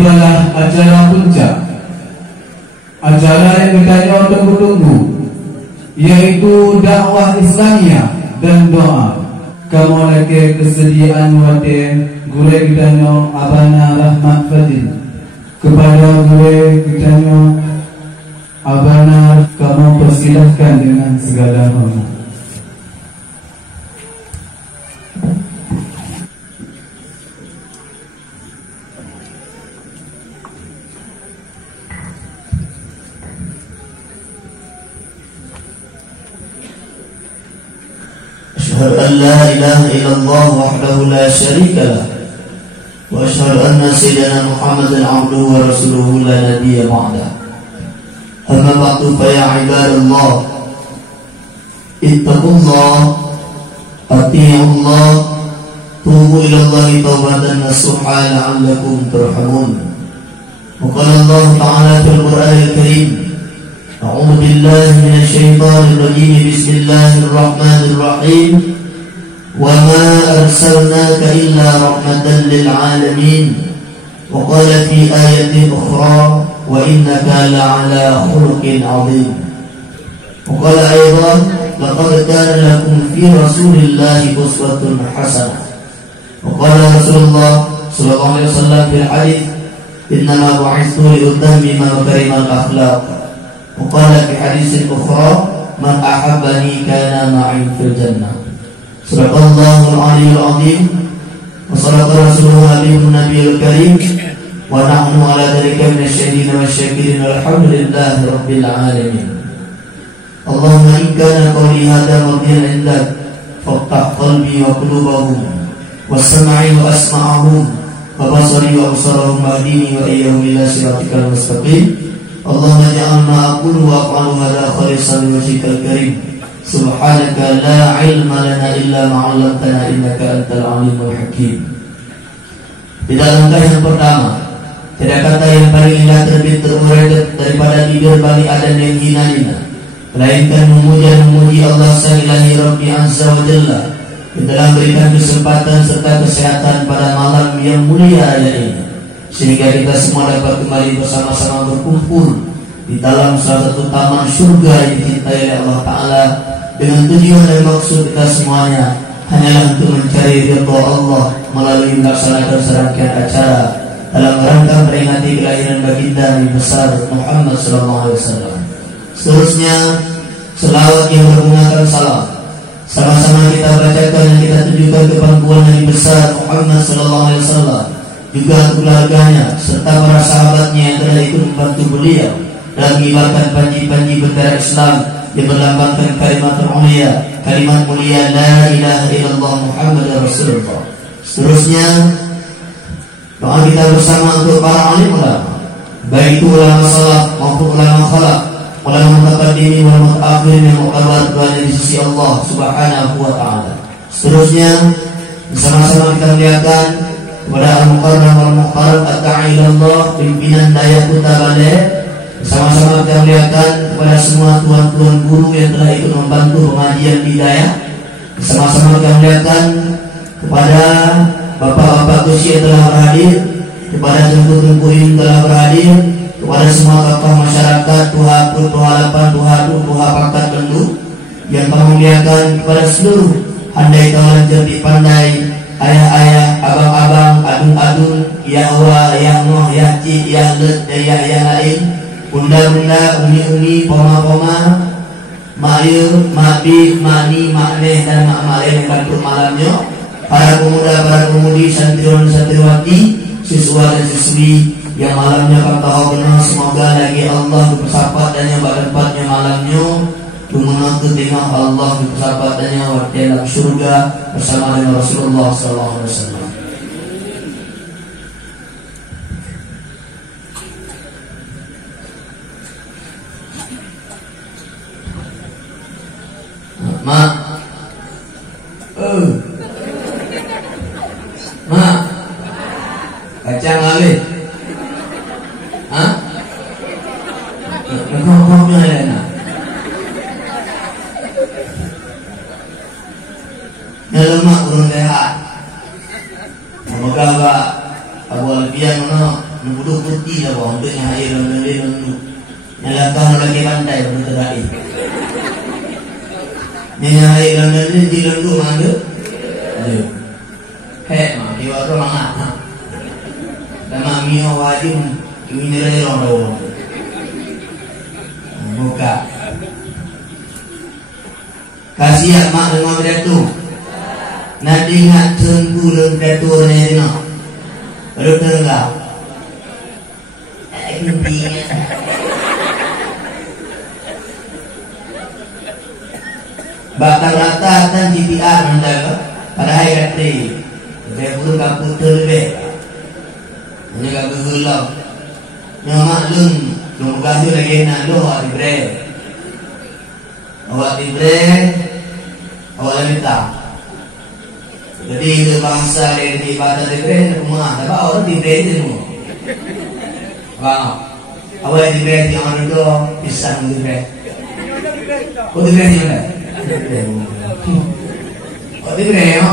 tibalah acara puncak, acara yang kita tunggu-tunggu, yaitu dakwah Islamiyah dan doa. Kamu lagi kesediaan wate gure kita Abana Rahmat Fadil kepada gure kita Abana, kamu persilahkan dengan segala hormat. أشهد أن لا إله إلا الله وحده لا شريك له وأشهد أن سيدنا محمدا عبده ورسوله لا نبي بعده. أما بعد فيا عباد الله اتقوا الله أطيعوا الله توبوا إلى الله توبة نصوحا لعلكم ترحمون. وقال الله تعالى في القرآن الكريم: أعوذ بالله من الشيطان الرجيم بسم الله الرحمن الرحيم وما أرسلناك إلا رحمة للعالمين. وقال في آية أخرى وإنك لعلى خلق عظيم. وقال أيضا: لقد كان لكم في رسول الله أسوة حسنة. وقال رسول الله صلى الله عليه وسلم في الحديث: إنما بعثت لأتمم مكارم الأخلاق. وقال في حديث أخرى: من أحبني كان معي في الجنة. صدق الله العلي العظيم وصدق رسوله حبيب النبي الكريم ونحن على ذلك من الشاهدين والشاكرين والحمد لله رب العالمين. اللهم إن كان قولي هذا مرضيا عندك فافتح قلبي وقلوبهم وسمعي وأسمعهم وبصري وأبصارهم واهدني وإياهم إلى صراطك المستقيم. اللهم اجعل ما أقول وأفعل هذا خالصا لوجهك الكريم. سبحانك لا علم لنا إلا ما علمتنا إنك أنت العليم الحكيم. Tidak langkah yang pertama, tidak kata yang paling indah terbit terurai daripada bibir Bani Adam yang hina-hina, melainkan memuji Allah Sang Ilahi Rabbi Azza wa Jalla yang telah berikan kesempatan serta kesehatan pada malam yang mulia ini, sehingga kita semua dapat kembali bersama-sama berkumpul di dalam salah satu taman surga yang dicintai oleh Allah Ta'ala, dengan tujuan dan maksud kita semuanya hanyalah untuk mencari ridha Allah melalui melaksanakan serangkaian acara dalam rangka memperingati kelahiran baginda Nabi besar Muhammad SAW. Seterusnya, selawat yang menggunakan salam sama-sama kita bacakan dan kita tujukan ke pangkuan Nabi besar Muhammad SAW, juga keluarganya serta para sahabatnya yang telah ikut membantu beliau dalam mengibarkan panji-panji bendera Islam yang berlambangkan kalimat mulia, kalimat mulia la ilaha illallah Muhammadar Rasulullah. Seterusnya, doa kita bersama untuk para alim ulama, baik itu ulama salaf maupun ulama khalaf, ulama mutaqaddimin wal mutaakhirin yang muqarrar di sisi Allah Subhanahu wa taala. Seterusnya, bersama-sama kita melihatkan kepada al-muqarram wal muqarrab at-ta'i ilallah pimpinan daya Kuta Bale. Bersama-sama kita melihatkan kepada semua tuan-tuan guru yang telah ikut membantu pengajian bidayah. Bersama-sama kita melihatkan kepada bapak-bapak kursi yang telah berhadir, kepada tengku-tengku yang telah berhadir, kepada semua tokoh masyarakat, tuha pun, tuha lapan, tuha du, tuha pangkat bendu, yang kami muliakan kepada seluruh handai tawalan cerdik pandai, ayah-ayah, abang-abang, adun-adun, yahwa, yahnoh, yahcik, yahlet, dan yah lain, bunda-bunda, umi-umi, poma-poma, ma'ir, ma'bib, ma'ni, ma'neh, dan mak-ma'leh yang bantu malamnya, para pemuda, para pemudi, santriwan, santriwati, siswa dan siswi yang malamnya kata benar, semoga lagi Allah bersahabat dan yang berempatnya malamnya menuntut dengan Allah bersahabatannya di dalam surga bersama dengan Rasulullah SAW. Mak, mak, kacang alih, ngomongnya enak. Lemak urun lehat. Semoga Pak Abu Alfian mana nubuduh Nyai London di London mana? Heh, mah dia orang mana? Nama mio wajib ini orang. Buka. Kasihan mak dengan beratu. Nanti ingat tunggu dalam beraturnya ni nak. Baru tengah. Kempinya. Bakal rata dan GPR menjaga pada hari katri. Saya pun kaput terlebih. Hanya kaput gelap. Yang maklum, lumukasi lagi nak lo awak dibre. Awak dibre, awak minta. Jadi itu bangsa dari ibadah dibre semua. Tapi orang dibre itu semua. Wow. Awak dibre yang orang itu pisang dibre. Kau dibre ni mana? Kau dibre ya?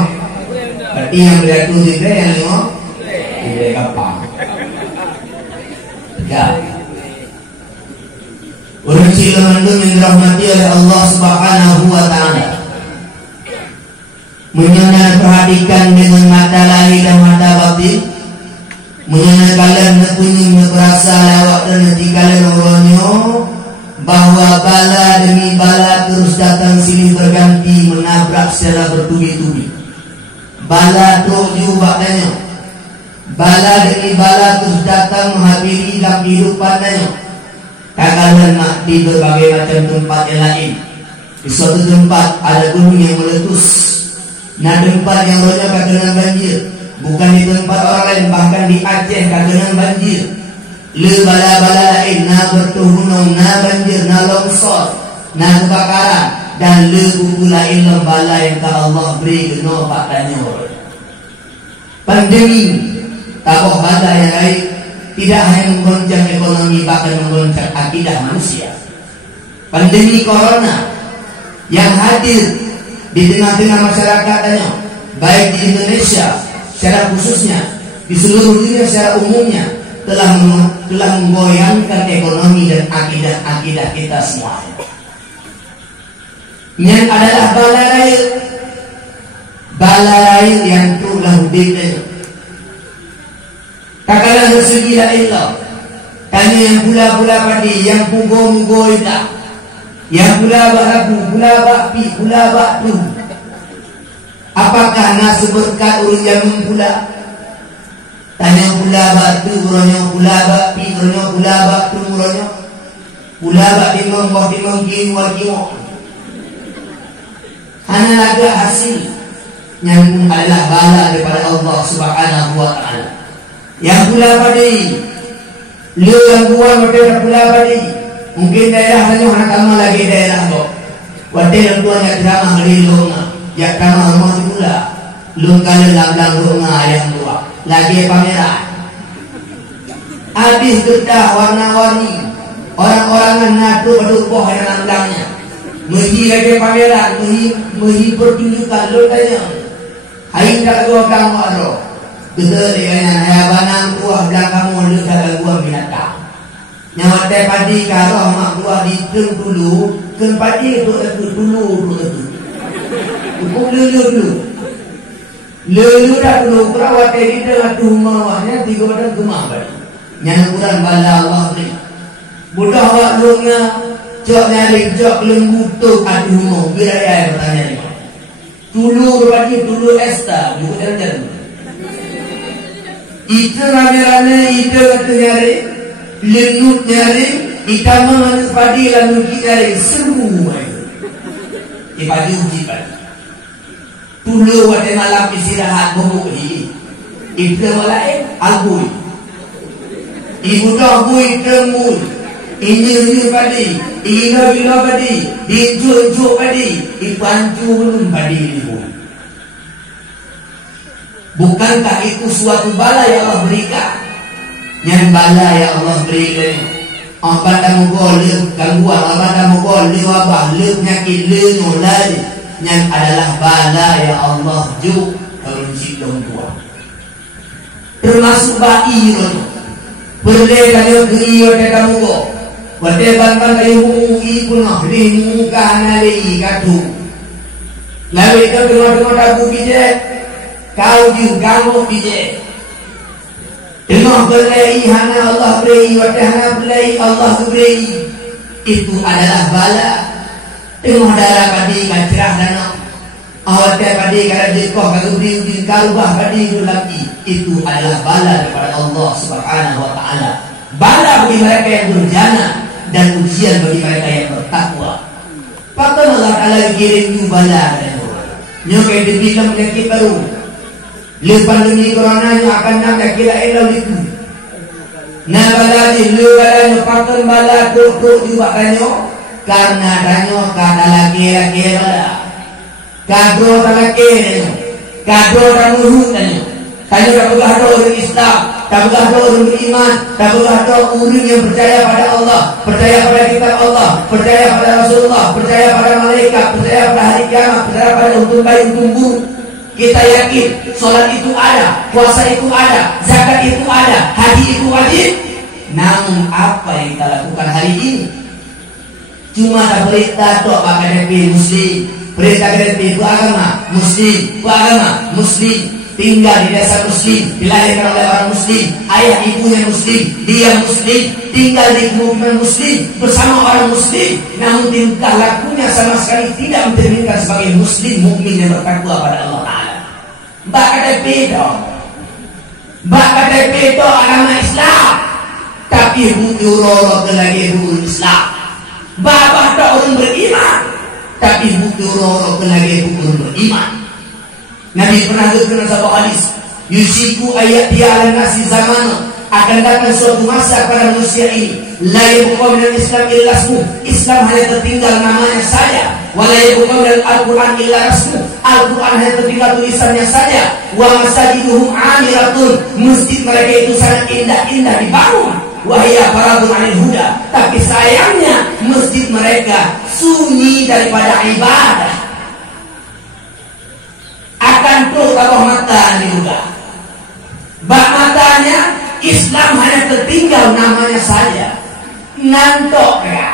Berarti yang beratu dibre yang lima dibre kapal. Ya. Orang Cileman itu yang dirahmati oleh Allah Subhanahu wa Ta'ala, menyenang perhatikan dengan mata lahir dan mata batin, menyenang kalian mempunyai perasa lawak dan nanti kalian uronyo bahwa bala demi bala terus datang sini berganti menabrak secara bertubi-tubi. Bala tu juga tanya, bala demi bala terus datang menghampiri dalam kehidupan tanya. Kagak nak di berbagai macam tempat yang lain. Di suatu tempat ada gunung yang meletus. Nah tempat yang banyak kena banjir. Bukan di tempat orang lain, bahkan di Aceh kena banjir. Le bala-bala lain na berturunung, na banjir, na longsor, na kebakaran, dan le buku lain lembala yang Allah beri kena padanya. Pandemi tabuh bala yang lain tidak hanya menggoncang ekonomi, bahkan menggoncang akidah manusia. Pandemi corona yang hadir di tengah-tengah masyarakatnya, baik di Indonesia secara khususnya, di seluruh dunia secara umumnya, telah menggoyangkan ekonomi dan akidah kita semua. Yang adalah bala lain yang telah beda. Kakalah rezeki la ilah. Tanya yang pula-pula padi, yang pugo-mugo ita, yang pula barabu, pula bakpi, pula baktu. Apakah nak seberkat urun jamun pula? Tanya pula baktu, urunnya pula bakpi, urunnya pula baktu, urunnya pula bakti monggoh di mongkin wakimo. Hanya laga hasil yang pun adalah bala daripada Allah Subhanahu wa Ta'ala. Yang pula padi, lu yang buat mereka pula padi. Mungkin daerah hanya nak kamu lagi daerah lo. Waktu yang tuanya drama hari lo na, ya kamu rumah pula. Lu kalau lang lo na yang tua, lagi pameran. Habis getah warna-warni, orang-orangan nado berdukuh yang langnya. Mehi lagi pameran, mehi pertunjukan lo tanya. Hai tak gua kamu aro. Betul dengan hayabanang kuah belakang mulut dalam gua binatang. Nyawa teh padi karo mak gua ditem dulu, ken padi tu dulu. Hukum dulu. Lelu dah dulu perawat teh kita atuh mawahnya 3 badan gemah padi. Nyana kurang bala Allah ni. Budak awak lunga jok nyari jok lembutuk atuh mau biraya bertanya ni. Dulu padi dulu esta, buku jalan. Itu rame-rame itu kata nyari, lenut nyari, ikan manis padi lalu kita nyari semua itu. Padi uji padi. Tulu waktu malam istirahat bubuk ini, itu malah albui. Ibu dah albui temui, ini padi, ini padi, dijuk padi, ipancu belum padi ibu. Bukankah itu suatu bala yang Allah berikan? Yang bala yang Allah berikan. Apa tamu golem gangguan, apa tamu golem wabah, lep nyakit lenolai. Yang adalah bala yang Allah juk terunci tua. Termasuk bayi itu. Perle kalau geriyo kamu go. Wadai bantan kayu mui punah limu kanali katu. Lalu itu dengar tabu bije, kau ju kamu bije. Dengar belai hana Allah beri, wadai hana belai Allah beri. Itu adalah bala. Dengar darah padi kacrah dana. Awat padi kada dikoh kada beri udin karubah padi lagi. Itu adalah bala daripada Allah Subhanahu wa taala. Bala bagi mereka yang berjana dan ujian bagi mereka yang bertakwa. Pakon Allah taala kirim you bala dan nyo kay dibilang penyakit baru. Lepas pandemi corona nyo akan nak kira elau itu. Na bala di lu bala nyo pakon bala duk juga kanyo karena kanyo kada lagi bala. Kado talake nyo. Kado tamuhut nyo. Kanyo kabulah orang Islam, kabulah orang beriman, kabulah orang yang percaya pada Allah, percaya pada kitab Allah, percaya pada Rasulullah, percaya pada malaikat, percaya pada hari kiamat, percaya pada untung baik, untung buruk. Kita yakin sholat itu ada, puasa itu ada, zakat itu ada, haji itu wajib. Namun apa yang kita lakukan hari ini? Cuma ada perintah tok pakai DP Muslim, perintah DP agama Muslim. Tinggal di desa Muslim, dilahirkan oleh orang Muslim, ayah ibunya Muslim, dia Muslim, tinggal di pemukiman Muslim bersama orang Muslim, namun tingkah lakunya sama sekali tidak mencerminkan sebagai Muslim mukmin yang bertakwa pada Allah Taala. Bakada bedo agama Islam, tapi bukti lagi bukan Islam. Bapak orang beriman, tapi bukti lagi bukan beriman. Nabi pernah berkata sebuah hadis, yusiku ayat dia ala nasi zaman, akan datang suatu masa pada manusia ini, la yabqa minal Islam illa ismu, Islam hanya tertinggal namanya saja, wa la yabqa minal Al-Quran illa rasmu, Al-Quran hanya tertinggal tulisannya saja, wa masajiduhum amiratun, masjid mereka itu sangat indah-indah dibangun, wa hiya faradun 'anil huda, tapi sayangnya masjid mereka sunyi daripada ibadah. Akan tuh kalau mata juga, bak matanya Islam hanya tertinggal namanya saja, ngantok ya,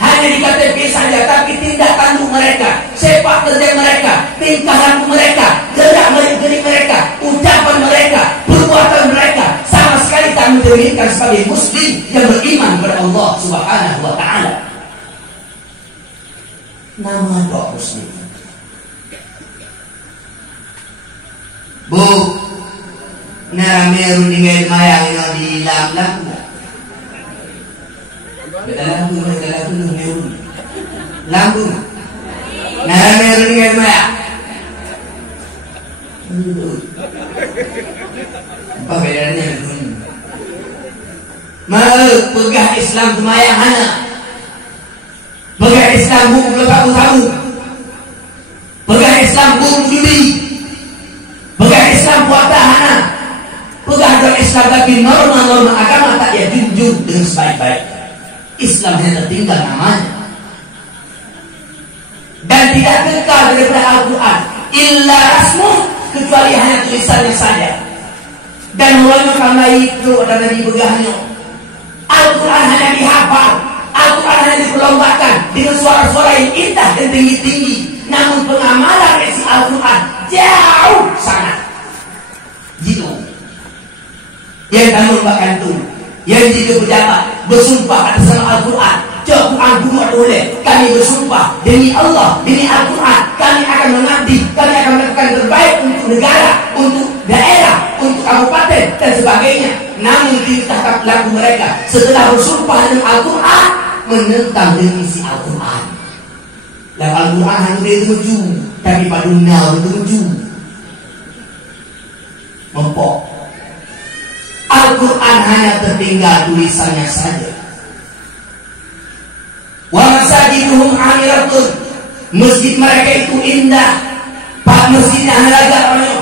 hanya di KTP saja, tapi tindak tanduk mereka, sepak terjang mereka, tingkah laku mereka, gerak-gerik mereka, ucapan mereka, perbuatan mereka sama sekali tak mencerminkan sebagai Muslim yang beriman kepada Allah Subhanahu wa taala. Nama tok Muslim. Bu, na meron din ngayon mayang di lam-lam na. Dala ko ng meron. Lambo na. Na meron din ngayon mayang. Pagkailan niya dun. Pagka Islam tumayang hana. Pagka Islam buong tahu. Pagka Islam buong juli. Pegang Islam buat tahanan, pegang Islam bagi norma-norma agama tak dia junjung dengan sebaik-baik. Islam hanya tertinggal namanya dan tidak kekal daripada Al-Quran illa rasmu, kecuali hanya tulisannya saja. Dan mulai karena itu ada Nabi begahnya, Al-Quran hanya dihafal, Al-Quran hanya diperlombakan dengan suara-suara yang indah dan tinggi-tinggi, namun pengamalan isi Al-Quran jauh sangat gitu. Yang kamu bahkan itu, yang jika pejabat bersumpah atas nama Al-Quran, Al-Quran buat oleh kami bersumpah demi Allah, demi Al-Quran, kami akan mengabdi, kami akan melakukan terbaik untuk negara, untuk daerah, untuk kabupaten dan sebagainya. Namun tingkah laku mereka setelah bersumpah dengan Al-Quran menentang dengan isi Al-Quran. Dan Al-Quran hanya dituju, tapi pada dunia dituju mempok. Al-Quran hanya tertinggal tulisannya saja. Wa masajiduhum amiratun, masjid mereka itu indah. Pak masjidnya halaga orang,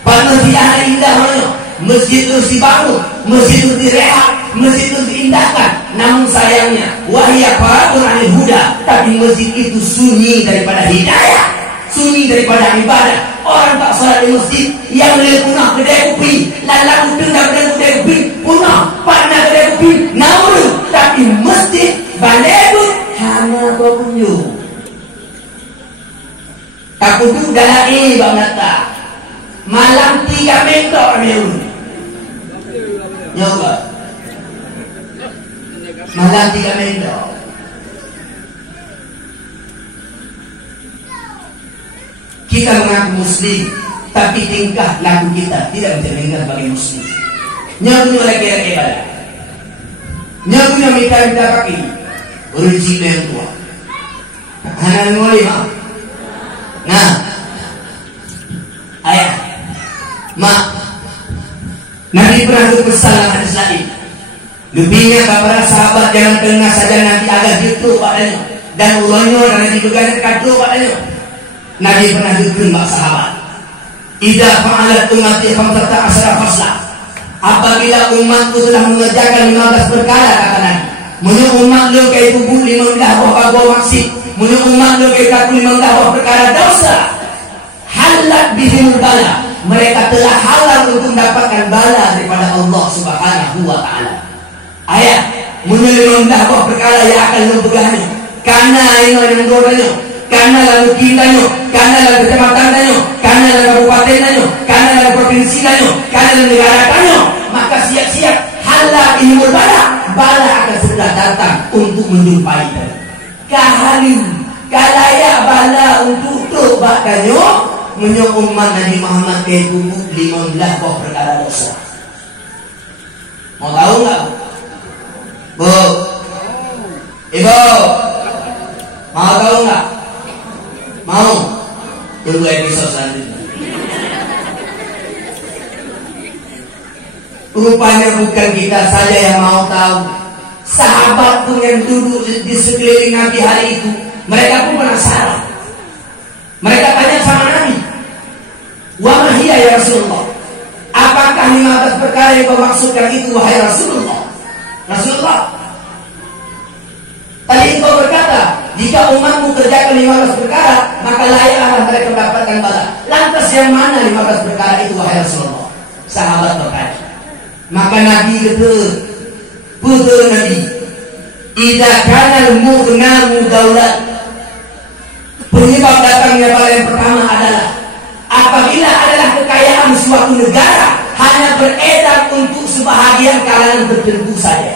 pak masjidnya hal indah orang. Masjid itu dibangun, masjid itu direhab, masjid itu diindahkan. Namun sayangnya, wahia faradun 'anil huda, tapi masjid itu sunyi daripada hidayah, sunyi daripada ibadah. Orang tak salat di masjid, yang boleh punah kedai kopi, lalu dendam kedai kopi, punah, partner kedai kopi, namun tapi masjid balebut hanya pengunjung. Tak kudu dalai banata. Malam 3 mentok meun. Nyoba. Malam 3 mentok. Kita mengaku muslim, tapi tingkah laku kita tidak mencerminkan sebagai muslim. Nyoba lagi ibadah. Nyoba minta kaki. Berizin yang tua. Hanan mulai mah. Nah, ayah, mak, Nabi pernah berpesan dalam hadis lain. Lebihnya kepada sahabat jangan tengah saja nanti agak gitu padanya dan ulangnya dan nanti berganti kado padanya. Nabi pernah berkata sahabat, "Idza fa'alat ummati 15 fasla." Apabila umatku telah mengerjakan 15 perkara kata Nabi, menurut umat lo kayak tubuh 15 buah maksud. Menurut umat lo kita 15 perkara dosa. Halat bihimul bala. Mereka telah halal untuk mendapatkan bala daripada Allah Subhanahu wa ta'ala. Ayat menurut 15 perkara yang akan lo pegahnya. Karena ini yang doranya, karena lalu kitanya, karena lalu kecamatannya, karena lalu kabupatennya, karena lalu provinsinya, karena lalu negara. Maka siap-siap halal bihimul bala. Bala akan segera datang untuk menjumpai kita. Kahalim kalaya bala untuk tobat kanyo menyo umat Nabi Muhammad ke tubuh 15 buah perkara dosa. Mau tahu nggak? Bu, ibu, mau tahu nggak? Mau? Tunggu episode selanjutnya. Rupanya bukan kita saja yang mau tahu. Sahabat pun yang duduk di sekeliling Nabi hari itu, mereka pun penasaran. Mereka tanya sama Nabi, "Wa ma hiya ya Rasulullah?" Apakah 15 perkara yang kau maksudkan itu wahai Rasulullah? Rasulullah, tadi engkau berkata, jika umatmu kerjakan 15 perkara, maka layaklah mereka mendapatkan bala. Lantas yang mana 15 perkara itu wahai Rasulullah? Sahabat bertanya. Maka Nabi kata, putra Nabi, idza kana al-mughnamu daulat. Penyebab datangnya bala yang pertama adalah apabila adalah kekayaan suatu negara hanya beredar untuk sebahagian kalangan tertentu saja.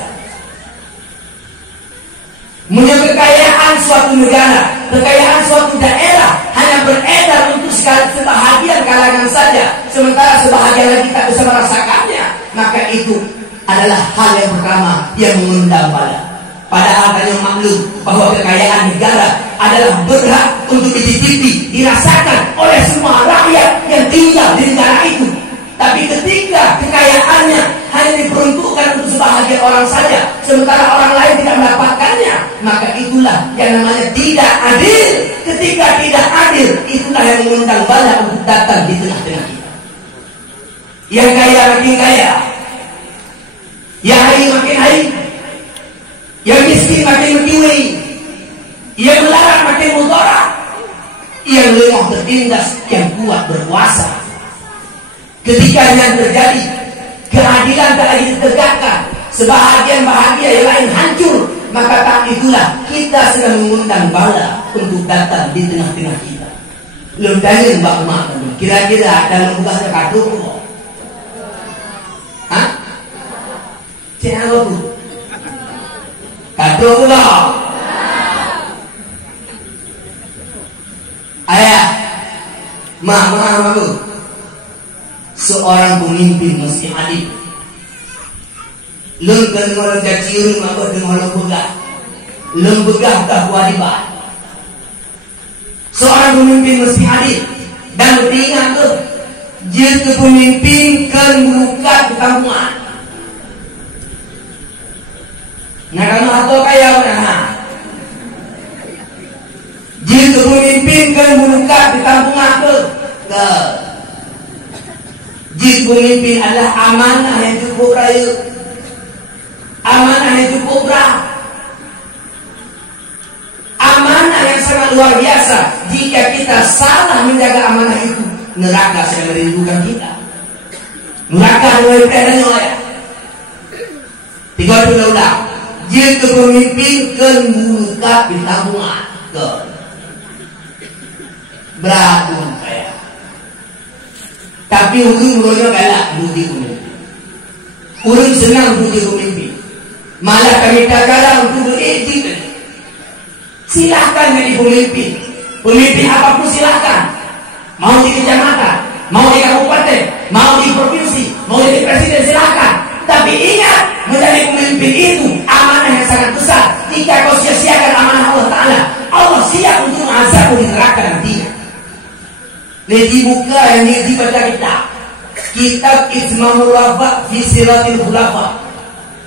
Menyebut kekayaan suatu negara, kekayaan suatu daerah hanya beredar untuk sebahagian kalangan saja, sementara sebahagian lagi tak bisa merasakannya, maka itu adalah hal yang pertama yang mengundang bala. Padahal kalian maklum bahwa kekayaan negara adalah berhak untuk dicicipi, dirasakan oleh semua rakyat yang tinggal di negara itu. Tapi ketika kekayaannya hanya diperuntukkan untuk sebahagian orang saja, sementara orang lain tidak mendapatkannya, maka itulah yang namanya tidak adil. Ketika tidak adil, itulah yang mengundang bala untuk datang di tengah-tengah kita. Yang kaya makin kaya, yang hari makin hari, yang miskin makin menjui, yang melarat makin mudarat, yang lemah tertindas, yang kuat berkuasa. Ketika yang terjadi keadilan tak lagi ditegakkan, sebahagian bahagia yang lain hancur, maka tak itulah kita sedang mengundang bala untuk datang di tengah-tengah kita. Lu tanya Mbak Mak, kira-kira dalam tugasnya kado kok? Hah? Siapa tu? Kado pula. Ayah, Mak tu. Seorang pemimpin mesti adil. Leng dengar jacirun maka dengar lembegah. Lembegah tak kewajiban. Seorang pemimpin mesti adil. Dan ingat tu, jika pemimpin kan buka ketampuan. Nah kamu atau kaya mana? Jika pemimpin kan buka ketampuan tu, jika pemimpin adalah amanah yang cukup raya, amanah yang cukup berat, amanah yang sangat luar biasa. Jika kita salah menjaga amanah itu, neraka sedang merindukan kita. Neraka mulai pedanya ya. 30 ulang. Dia kepemimpin kemuka ditabungan ke beradun kaya. Tapi urun-urunnya galak budi pemimpin. Urun senang budi pemimpin. Malah kami tak kalah untuk berizin. Silahkan menjadi pemimpin. Pemimpin apapun silahkan. Mau di kecamatan, mau di kabupaten, mau di provinsi, mau jadi presiden silahkan. Tapi ingat, menjadi pemimpin itu amanah yang sangat besar. Jika kau sia-siakan amanah Allah Ta'ala, Allah siap untuk mengazabmu di neraka nantinya. Ini dibuka yang dibaca kita. Kitab Ijma'ul Wafa fi Siratil Khulafa.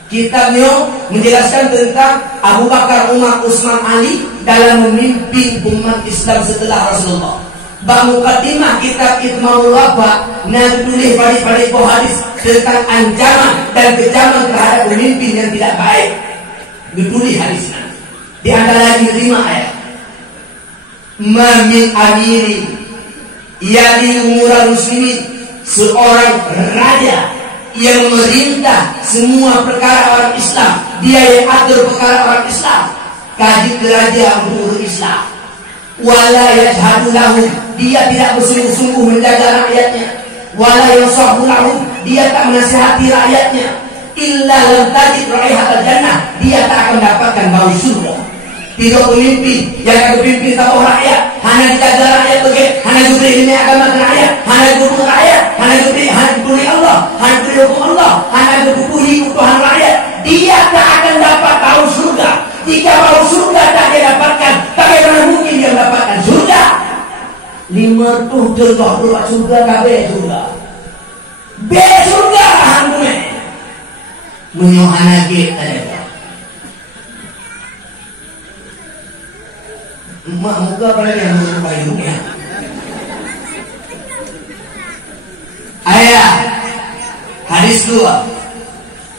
Kitabnya menjelaskan tentang Abu Bakar, Umar, Utsman, Ali dalam memimpin umat Islam setelah Rasulullah. Bab mukadimah kitab Ijma'ul Wafa yang ditulis pada hadis tentang ancaman dan kecaman terhadap pemimpin yang tidak baik. Ditulis hadisnya. Di antara lagi 5 ayat. Ma min amiri yali umurul muslimin, seorang raja yang memerintah semua perkara orang Islam, dia yang atur perkara orang Islam, kaji kerajaan untuk Islam. Wala yajhadu lahum, dia tidak bersungguh-sungguh menjaga rakyatnya. Wala yansahu lahum, dia tak menasihati rakyatnya. Illa lam tajid raihatal jannah, dia tak akan mendapatkan bau surga. Tidak pemimpin yang akan berpimpin tahu rakyat, hanya dijaga rakyat bagai, hanya diberi ilmu agama ke rakyat, hanya diberi rakyat, hanya diberi Allah, hanya diberi hukum Allah, hanya diberi kebutuhan rakyat. Dia tak akan dapat bau surga. Jika bau surga tak dia dapatkan, bagaimana mungkin dia mendapatkan surga? 5 tuh jelok buat surga kabeh surga. Be surga hantume. Menyohana kita ada. Mak muka pada yang berubah hidupnya. Ayat hadis 2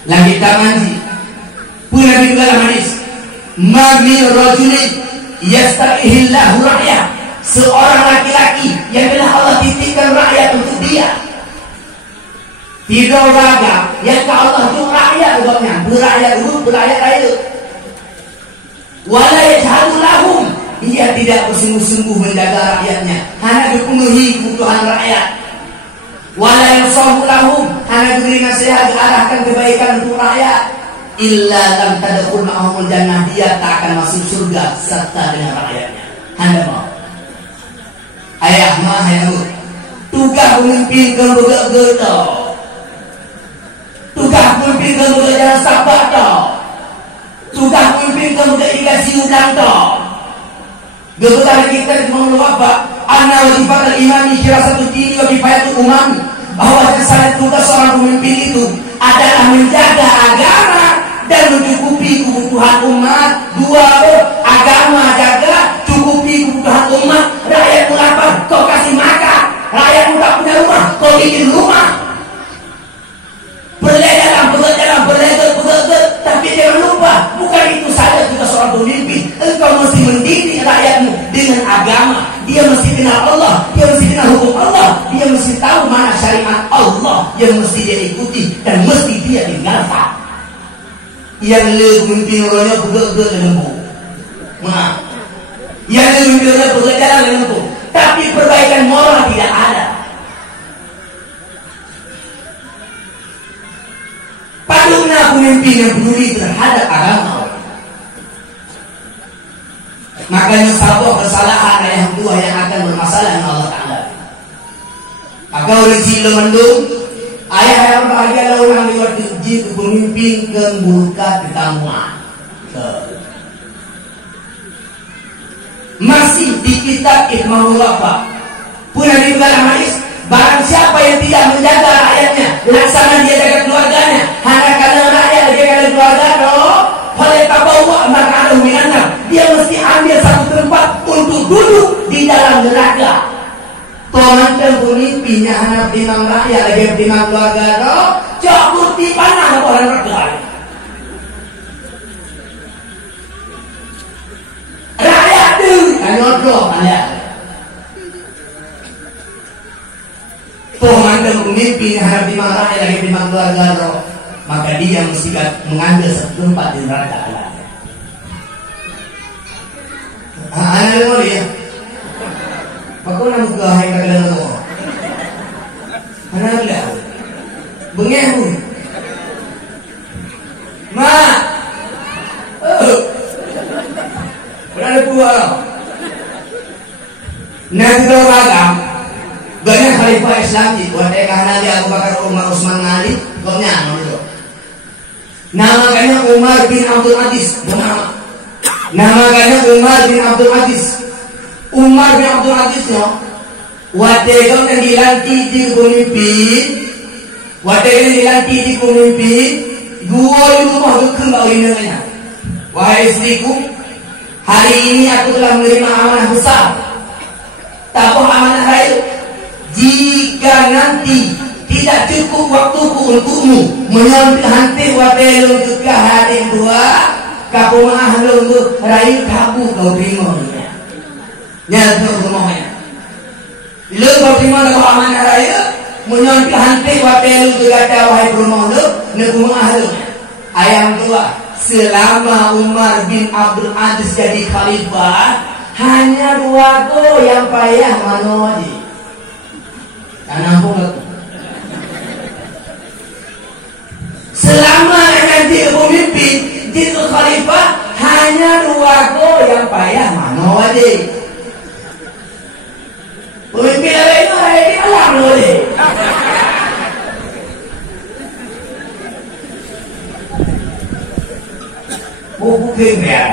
lagi tamanji pun Nabi dalam hadis, ma min rajulin yasta'ihillahu rakyat, seorang laki-laki yang telah Allah titipkan rakyat untuk dia. Tidak raga yang Allah itu rakyat buatnya, berakyat dulu, berakyat rakyat. Wala yajhadu lahum, dia tidak bersungguh-sungguh menjaga rakyatnya, hanya dipenuhi kebutuhan rakyat. Wala yansahu lahum, hanya diberi nasihat, diarahkan kebaikan untuk rakyat. Illa lam tadkhul ma'ahumul jannah, dia tak akan masuk surga serta dengan rakyatnya. Anda mau? Ayah mah ayah tugas pemimpin kemudian tugas pemimpin kemudian jangan sabar tau. Tugas pemimpin kemudian dikasih udang tau. Gebetan kita mengeluh apa? Anna wajibah al-imam isyara satu dini wajibatul umam, bahwa kesalahan tugas seorang pemimpin itu adalah menjaga agama dan mencukupi kebutuhan umat. 2, agama jaga, cukupi kebutuhan umat. Rakyatmu lapar, kau kasih makan. Rakyatmu tak punya rumah, kau bikin rumah. Berlegar, tapi jangan lupa, bukan itu saja tugas seorang pemimpin. Engkau mesti mendidik rakyatmu dengan agama. Dia mesti kenal Allah, dia mesti kenal hukum Allah, dia mesti tahu mana syariat Allah yang mesti dia ikuti dan mesti dia tinggalkan. Yang le pemimpin orangnya bergerak lembut, yang le pemimpin orangnya berjalan lembut, tapi perbaikan moral tidak ada. Patutnya pemimpin yang peduli terhadap agama. Makanya satu kesalahan ayah tua yang akan bermasalah dengan Allah Ta'ala. Maka oleh sila mendung, ayah yang berbahagia orang lewat uji pemimpin kemuka ketamuan. Masih di kitab Ijma'ul Wafa pun ada juga hadis, barang siapa yang tidak menjaga rakyatnya, laksana dia jaga keluarganya, hanya karena rakyat dia jaga keluarga, maka dia mesti ambil satu tempat untuk duduk di dalam neraka. Tuhan dan pemimpinnya anak timang rakyat lagi timang keluarga, cukup di panah orang neraka. Rakyat tu nyodok anda. Tuhan dan pemimpinnya anak timang rakyat lagi timang keluarga, maka dia mesti mengambil satu tempat di neraka. Anak mo dia. Pag ko na magkahay ka lang ako. Anak lang. Bengeh mo. Ma. Wala na buwa. Nagdaw agam. Ganyan Khalifah Islam di. Wala kahana di Abu Bakar Umar Utsman Ali. Kanya ano itu. Nama kanya Umar bin Abdul Aziz. Nama kanya Umar bin Abdul Aziz. Umar bin Abdul Aziz no. Wategaw na dilanti di pemimpin. Wategaw na dilanti di pemimpin. Gua itu mau kembali dengannya. Wahai istriku, hari ini aku telah menerima amanah besar. Tahu amanah lain. Jika nanti tidak cukup waktuku untukmu menyambut hanti wategaw ke hari dua. Kamu mahlum rayu kamu kau terima nyata rumahnya lu kau terima kau amanah rayu menyambut hanti wategaw ke kata wahai rumah lu neku mahlum ayam tua selama Umar bin Abdul Aziz jadi khalifah hanya dua go yang payah manodi karena aku selama nanti pemimpin di khalifah hanya dua go yang payah manodi pemimpin lain itu ada di malam manodi buku kaya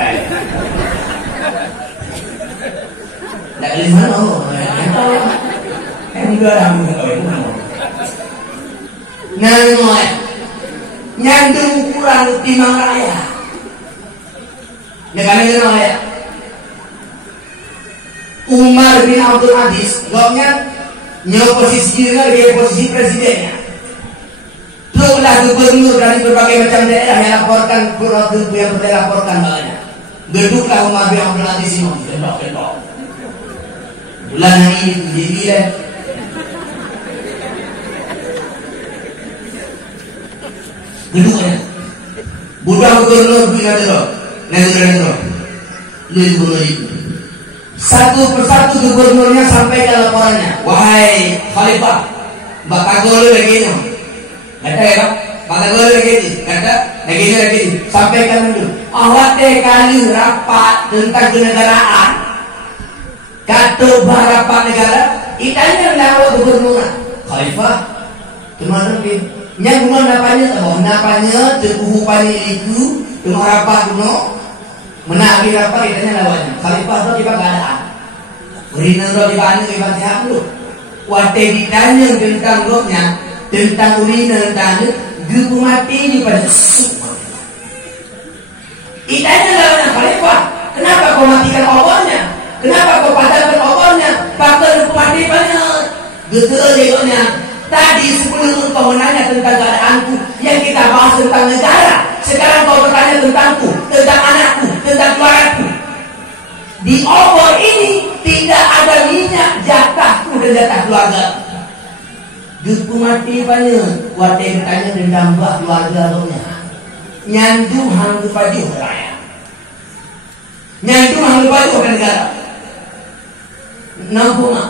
tak boleh mana yang juga ada nanoy nyandung ukuran timang raya negara nanoy Umar bin Abdul Aziz goknya posisi dia posisi presidennya telah gubernur dari berbagai macam daerah yang laporkan kurang yang laporkan banyak geduklah Umar bin Abdul Aziz ini kendok bulan ini jadi geduknya budak gubernur negara gubernur itu satu persatu gubernurnya sampaikan laporannya wahai khalifah bakal golol lagi kata ya bakal golol lagi kata lagi sampaikan dulu awak kali rapat tentang kenegaraan kata rapat negara itanya lawa gubernur khalifah kemana pun yang guna napanya teguh pani itu tengah rapat kuno menarik rapat itanya lawannya khalifah itu tiba keadaan berinan itu tiba anu tiba siap lu wate ditanya tentang rohnya tentang urinan tanya gupu mati di pada itanya lawannya khalifah kenapa kau matikan obornya kenapa kau padamkan obornya faktor gupu mati banyak betul legonya tadi sebelum kau menanya tentang keadaanku yang kita bahas tentang negara sekarang kau bertanya tentangku tentang anakku tentang keluargaku di obor ini tidak ada minyak jatahku dan jatah keluarga gupu mati banyak wate bertanya tentang buah keluarga rohnya nyandu hanggu paju raya nyandu hanggu paju negara nampu mak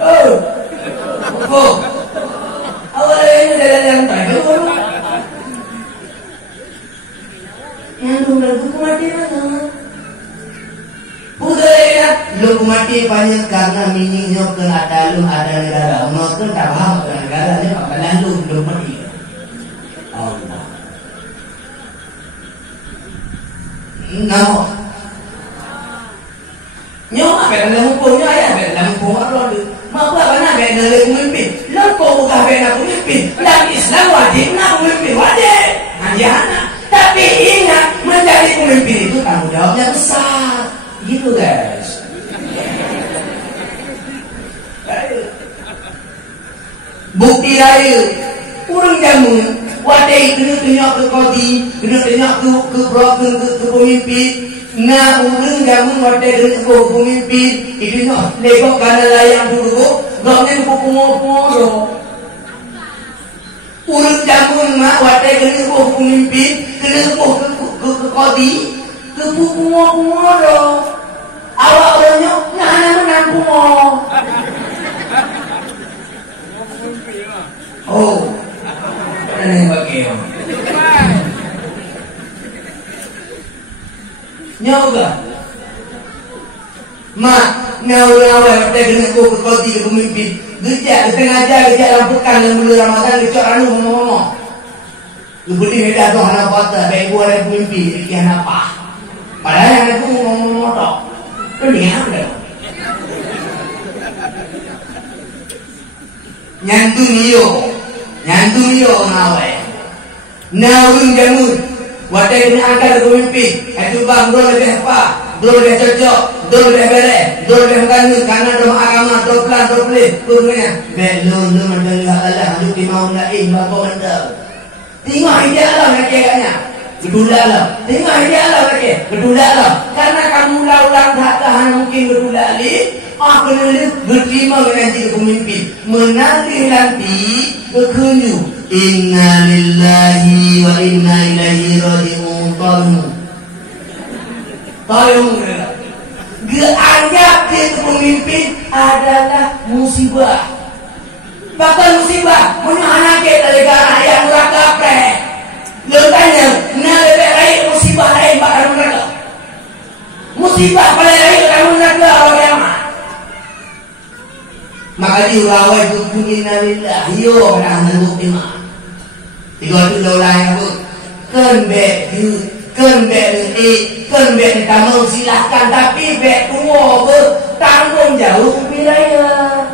oh awalnya dari lantai baru yang tunggal buku mati mana budaya lu mati banyak karena mininya ke ada negara maupun tak paham ke negara ni apa lu mati Allah no nyok apa dalam hukumnya ya dalam hukum Allah maka mana beda dari pemimpin lengkau bukan beda pemimpin dan Islam wajib nak pemimpin wajib hanya tapi ingat menjadi pemimpin itu tanggung jawabnya besar gitu guys bukti lain kurang jamu wadai kena ke kodi kena ke pemimpin na urang jamu wadai kena ke pemimpin itu lekok kana layang dulu gaknya kupungo urang jamu mak wadai kena ke pemimpin kena ke kodi ke pupungo Mak, ngawal pada kena kau ke pemimpin. Gejak, sengaja gejak lampukan dalam bulan Ramadan gejak anu ngomong-ngomong. Lu beli media tu hana kota, baik gua ada pemimpin, ikan apa? Padahal yang aku ngomong-ngomong tu, tu ni apa dah? Nyantu niyo ngawal. Nawung jamu, wadah kena angkat pemimpin. Itu bang, bro lebih apa? Bro lebih cocok, bro lebih beres, bro lebih kanu, karena doa agama, doa pelan, doa pelit, kurangnya. Belum mendengar Allah, hidup di mau lain, bapa anda. Tengok ide Allah nak kayaknya, berdua Allah. Tengok ide Allah nak berdua Allah. Karena kamu ulang tahan mungkin berdua ali, aku nak berterima dengan jadi pemimpin. Menanti nanti berkunjung. Inna lillahi wa inna ilaihi raji'un. Tolong dianggap dia pemimpin adalah musibah. Bahkan musibah menahan kita negara yang neraka preh. Letaknya nak lebih baik musibah lain bakal neraka. Musibah paling lain kamu neraka bagaimana? Maka diurawai itu inna lillahi yo orang terima. Tiga tu lain apa? Kan bek kamu silahkan, tapi bek tua bertanggung jawab wilayah.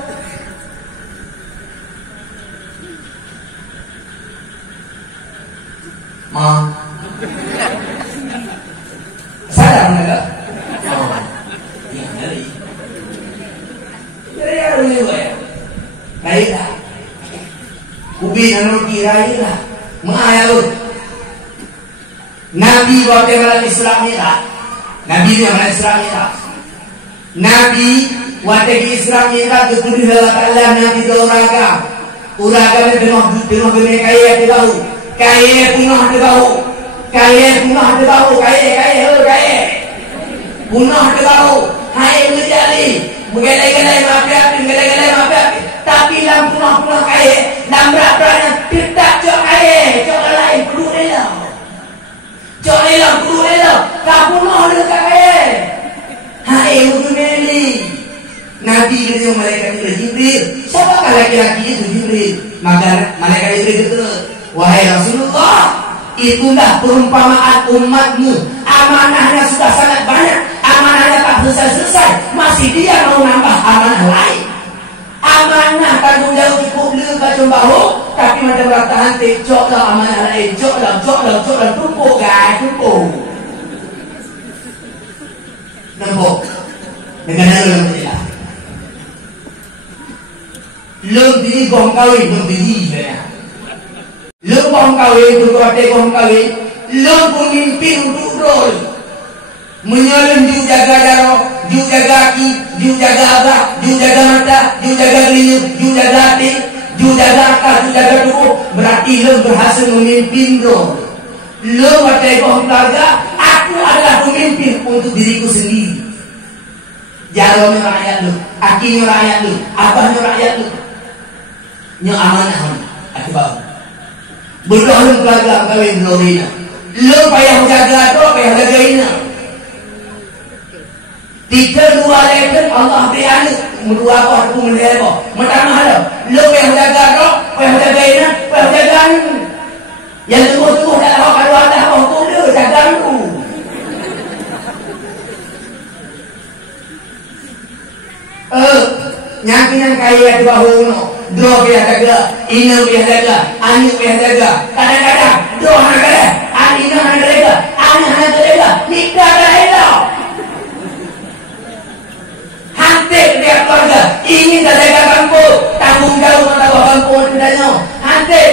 Ma, sadar mereka? Oh, iya dari. Jadi ada juga ya. Baiklah. Ubi nanu kira-kira. Mengayal. Nabi waktu malam Isra Mi'raj. Nabi waktu Isra Mi'raj kemudian Allah Taala Nabi doraga. Uraga penuh kaya di bau. Kaya punah di bau. Punah di bau. Hai menjadi. Mengelai-gelai maaf. Tapi dalam punah kaya, dalam berat-beratnya tidak cok kaya, cok lain perlu dia. Cok lain perlu dia. Tak punah dia kaya. Hai menjadi. Nabi itu malaikat Jibril. Siapakah laki-laki itu Jibril? Maka malaikat Jibril kata, wahai Rasulullah, itulah perumpamaan umatmu. Amanahnya sudah sangat banyak. Amanahnya tak selesai. Masih dia mau nambah amanah lain. Amanah tanggung jawab cukup le baju bahu, tapi macam rata hantik cok lah amanah lain, cok lah tumpuk guys, tumpuk. Nampak? Dengan lalu yang tidak. Lebih gom kawin, lebih ya. Lebong kawin, berkuatir gom kawin, lebih mimpi untuk rol. Menyalin ju jaga darah, ju jaga kaki, ju jaga abah, ju jaga mata, ju jaga gelingan, ju jaga hati, ju jaga akal, ju jaga tubuh. Berarti lo berhasil memimpin lo. Lo bertegoh keluarga, aku adalah pemimpin untuk diriku sendiri. Jaromnya rakyat lo, akinya rakyat lo, abahnya rakyat lo. Yang amanah aku bawa. Berdoa keluarga kawin lorina. Lo payah jaga tu, payah jagain. Tiga dua level Allah beri anu mendua apa aku mendua apa pertama ada lo yang jaga roh yang jaga ini yang jaga anu yang tunggu dah awak kalau ada apa hukum dia jaga anu nyakinan kaya di bahu no dua biar jaga ina biar jaga anu biar jaga kadang-kadang dua harga ina harga anu harga nikah dah hantik dia keluarga ingin jaga kampung tanggung jawab mata bawah kampung tidaknya hantik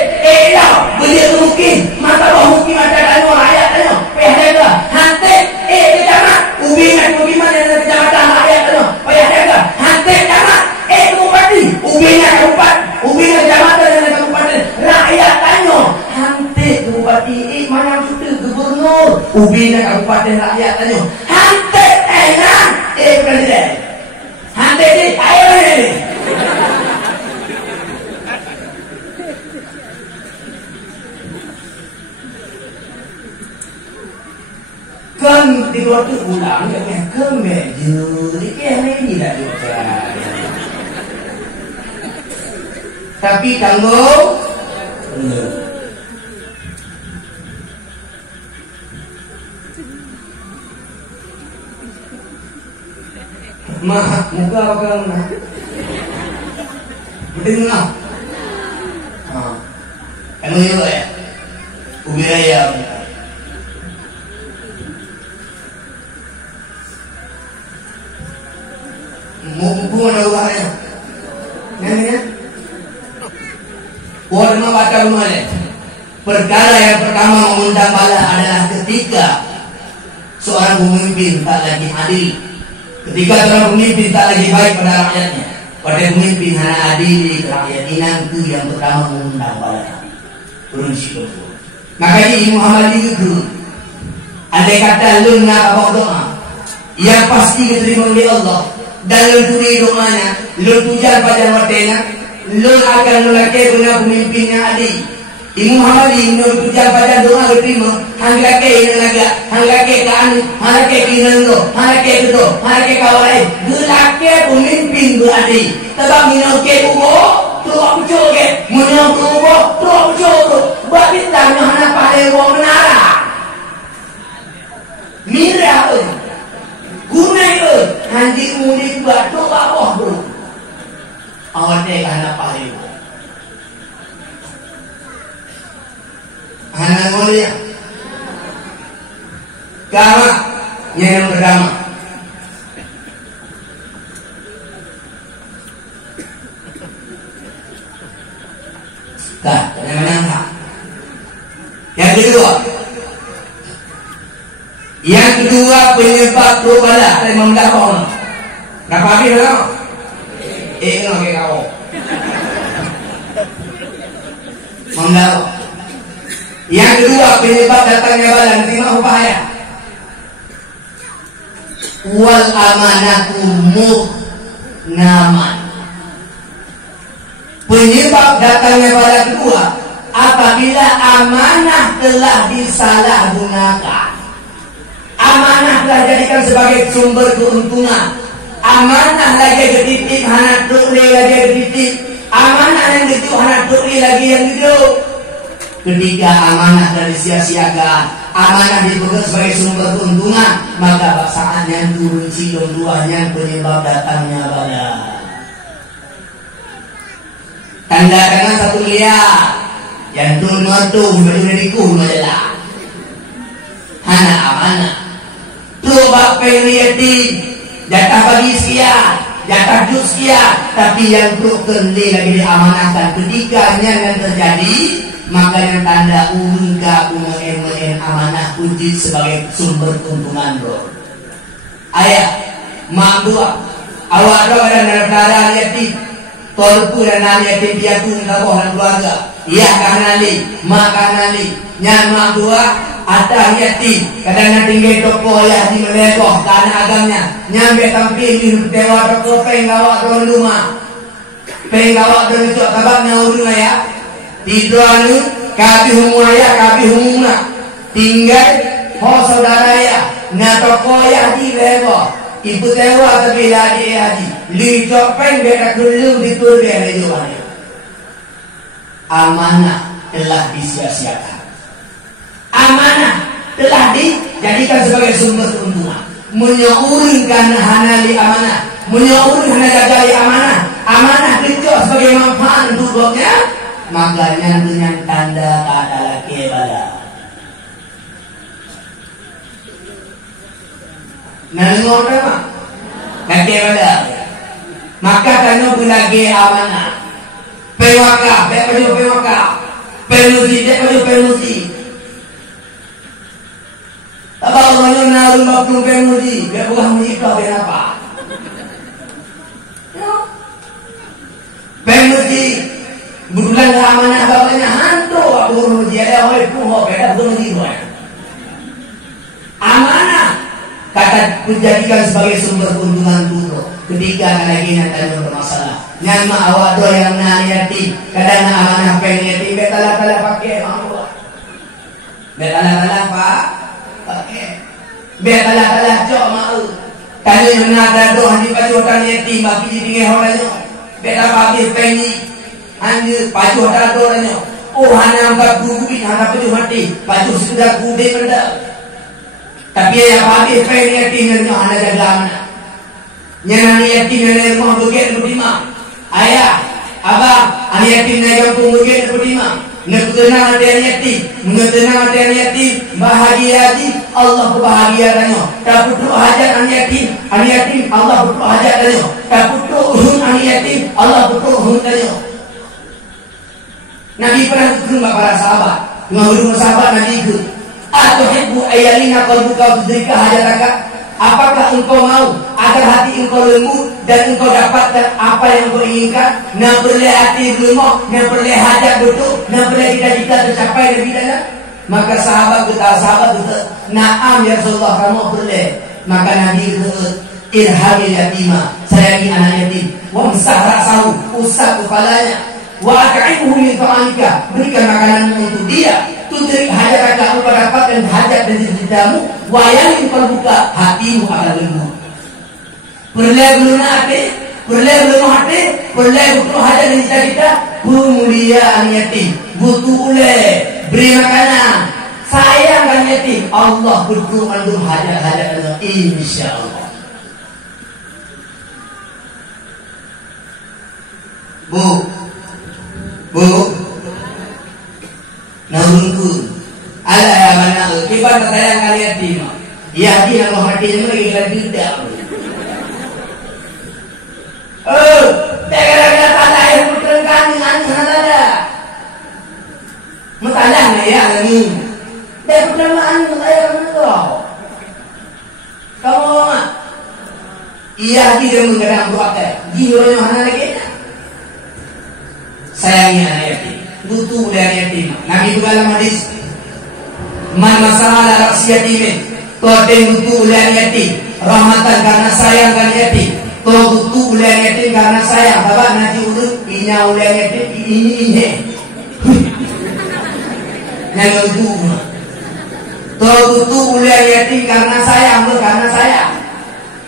beli mungkin mata bawah mungkin mata tanya rakyat tanya payah jaga hantik di jamak ubi mana yang kecamatan rakyat tanya payah jaga hantik jamak bupati ubinya kecamatan dan kabupaten rakyat tanya hantik bupati mana yang sudah gubernur ubinya kabupaten rakyat tanya hantik presiden hantik ni, ayo ni. Kan di waktu ulang, Kemek juri ini dah juga. Tapi tanggung muka apa kau nak? Betul nak? Kamu juga ya? Ubiraya. Mumpung ada uangnya. Namanya? Warna baca rumahnya. Perkara yang pertama mengundang bala adalah ketika seorang pemimpin tak lagi adil. Ketika seorang pemimpin tak lagi baik pada rakyatnya. Pada pemimpin hanya adil di rakyat itu yang pertama mengundang bala. Prinsip itu. Maka ini Muhammad itu andai kata lu nak bawa doa yang pasti diterima oleh Allah dan lu turi doanya, lu tujar pada watena, lu akan nolake dengan pemimpin yang adil. Ini Muhammad ini tujar pada doa diterima, hanglake ini laga, hanglake ke anu, hanglake ke nando, hanglake ke do, hanglake kawalai, gelake pemimpin beradil. Sebab minauke ubo, tu aku coge, minauke ubo, tu aku coge. Buat kita hanya pada wong menara. Mira gunai nanti mudik buat tu bawah bro. Awak dek hanya pada wong. Hanya mulia. Kama yang pertama. Kah, yang mana? Yang kedua penyebab perubahan dari memdakon. Berapa hari dah? Nak ke kau? Memdakon. Yang kedua penyebab datangnya bala terima upaya. Wal amanatu mughnaman. Penyebab datangnya bala kedua apabila amanah telah disalahgunakan. Amanah telah dijadikan sebagai sumber keuntungan. Amanah lagi ketitip, hana tukli lagi ketitip. Amanah yang gitu, hana tukli lagi yang gitu. Ketika amanah telah disia-siakan, amanah dipegang sebagai sumber keuntungan, maka saatnya turun silung duanya penyebab datangnya bala. Tanda tangan satu lihat. Yang turun itu sudah dikuh majalah. Hana amanah. Coba peneliti jatah bagi sekian, jatah jus sekian, tapi yang broken lagi diamanahkan. Ketika yang terjadi, maka yang tanda unggah umen amanah uji sebagai sumber keuntungan bro. Ayah, mak dua, awak dua dan darah yatim, torpu dan yatim piatu kau dan keluarga. Iya kanali, mak kanali, nyan mak dua. Ada yatim, kadang tinggi toko ya di melekoh karena agamnya. Nyampe tampil di dewa toko penggawak dalam rumah, penggawak dalam itu tabaknya urung ya. Tiduran kabi humaya kabi humuna, tinggal ho saudara ya. Na toko ya di lekoh, ibu dewa tapi lagi ya di. Licok peng beta dulu ditur dia itu mana. Amanah telah disia-siakan. Amanah telah dijadikan sebagai sumber keuntungan. Menyaurkan hanali amanah, menyaurkan hanajali amanah. Amanah itu sebagai manfaat untuk duknya, makanya dengan tanda adalah kebala. Nangor apa? Kebala. Maka tanya lagi amanah. Pewaka, pewaka, penusi, penusi. Apa orangnya naruh bakul pemuji, biar bukan muji kau biar apa? Pemuji, bulan amanah bapaknya hantu, aku muji ada oleh puho, beda muji gue. Amanah kata menjadikan sebagai sumber keuntungan dulu. Ketika lagi nanti bermasalah, nyama awak doa yang naliati, kadang amanah pengen betala pakai mampu, betala pak. Biar kalah-kalah jok mau. Tanya mana ada doa di baju orang yatim bagi di tinggal orangnya. Beda bagi pengi, hanya baju ada orangnya. Oh hanya angkat gubi, hanya baju mati, baju sudah gubi benda. Tapi yang bagi pengi yatimnya hanya jaga mana. Nyanyi yatimnya dari rumah bagian berdima. Ayah, abang, anak yatim dari kampung bagian berdima. Tenang hati anak yatim, tenang hati anak yatim, bahagia hati Allah kebahagiaannya. Tak butuh hajat anak yatim Allah butuh hajatnya. Tak butuh uhun anak yatim Allah butuh uhunnya. Nabi pernah berjumpa para sahabat, dengan sahabat Nabi itu. Atuhibbu ayalina qalbuka tudrika hajataka. Apakah engkau mau agar hati engkau lembut dan engkau dapatkan apa yang engkau inginkan? Nak boleh hati lemah, nak boleh hajat betul, nak boleh cita-cita tercapai lebih dalam. Maka sahabat kita, naam ya Rasulullah, kamu boleh. Maka Nabi kata, irhamil yatima, sayangi anak yatim. Wamsah ra'sahu, usap kepalanya. Wa at'imuhu min ta'amika, berikan makanan untuk dia. Tudrik hajat engkau dapatkan hajat dan cita-citamu. Wayang yang buka hatimu akan lembut. Perleh belum hati, perleh butuh hajat dan cita-cita. Guru mulia anak yatim, butuh uleh, beri makanan, sayangkan yatim. Allah butuh mandum hajat-hajat insyaAllah. Bu, nahunku ala ya mana kibar sayang kali yatim. Ya hati nak hati lagi tidak. Gara-gara tanah air putra kami ada. Mutalah ya ni. Dia putra mana air mana? Kamu mah. Iya hati dia menggerak buat jiwanya mana lagi? Sayangi anak yatim, butuh dari yatim. Nabi itu dalam hadis, man masalah raksi yatim, toden butuh dari yatim, rahmatan karena sayang kan yatim, to butuh dari yatim karena sayang. Bapak nanti urut inya dari yatim ini, yang butuh, to butuh dari yatim karena sayang, karena sayang.